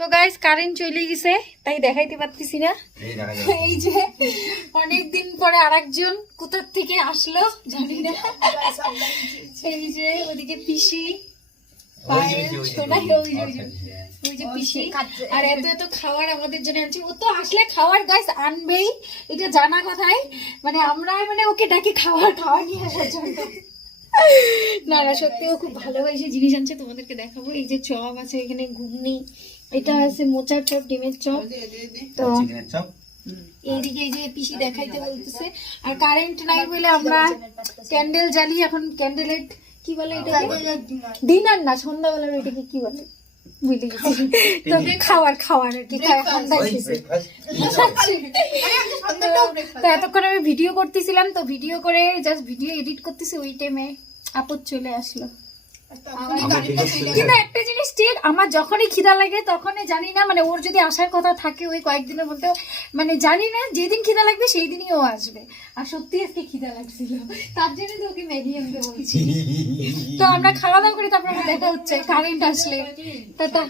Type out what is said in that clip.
তো guys current চলে গেছে তাই দেখাইতে পারতেছি না। এই যে অনেকদিন পরে আরেকজন কোথা থেকে আসলো জানি না। এই যে ওদিকে পিসি ওই যে পিসি আর এত এত খাবার আমাদের জন্য আনছি। ও তো আসলে খাবার গাইস আনবেই, এটা জানা কথাই। মানে আমরা মানে ওকে ডাকি খাবার নিয়ে আসার জন্য। না না সত্যি ও খুব ভালোবাসে জিনিস আনছে, তোমাদেরকে দেখাবো। এই যে চপ আছে এখানে, ঘুগনি, এটা আছে মোচার চপ, ডিমের চপ। তো এইদিকে এই যে পিসি দেখাইতে বলতেছে। আর কারেন্ট নাই বলে আমরা ক্যান্ডেল জ্বালি। এখন ক্যান্ডেলের কি বলে এটাকে, ডিনার না সন্ধ্যাবেলার এটাকে কি বলে বুঝতে গেছি। তো খাওয়ার আর কি তো এতক্ষণ আমি ভিডিও করতেছিলাম, তো ভিডিও করে জাস্ট ভিডিও এডিট করতেছি, ওই টাইমে আপদ চলে আসলো। কিন্তু একটা জিনিস ঠিক, আমার যখনই খিদা লাগে তখনই জানি না, মানে ওর যদি আসার কথা থাকে ওই কয়েকদিনের মধ্যে, মানে জানি না যেদিন খিদা লাগবে সেই দিনই ও আসবে। আর সত্যি আজকে খিদা লাগছিল, তার জন্য তো ওকে ম্যাগি আনতে বলছি। তো আমরা খাওয়া দাওয়া করি, তারপর দেখা হচ্ছে কারেন্ট আসলে। টাটা।